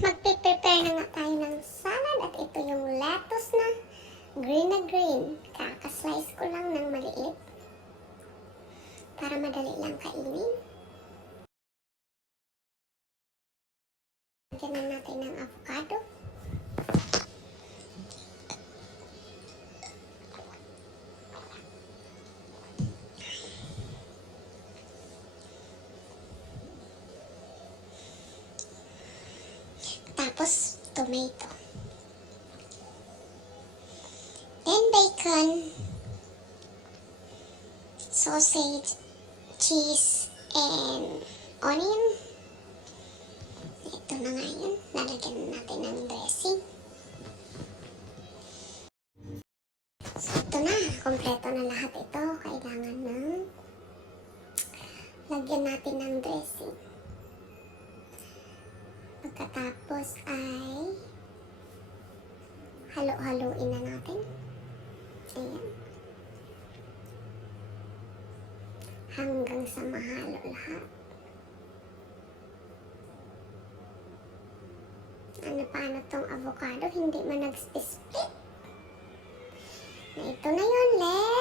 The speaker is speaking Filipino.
magpe-prepare na nga tayo ng salad at ito yung lettuce na green na green. Kakaslice ko lang ng maliit para madali lang kainin. Lagyan na natin ng avocado. Tapos, tomato. Then, bacon. Sausage, cheese, and onion. Ito na nga yun. Lalagyan na natin ng dressing. So, ito na. Kompleto na lahat ito. Kailangan ng lagyan natin ng dressing. Pagkatapos ay halo-haloin na natin. Ayan. Hanggang sa mahalo lahat. Ano paano tong avocado? Hindi man nag-split. Na ito na yun, let's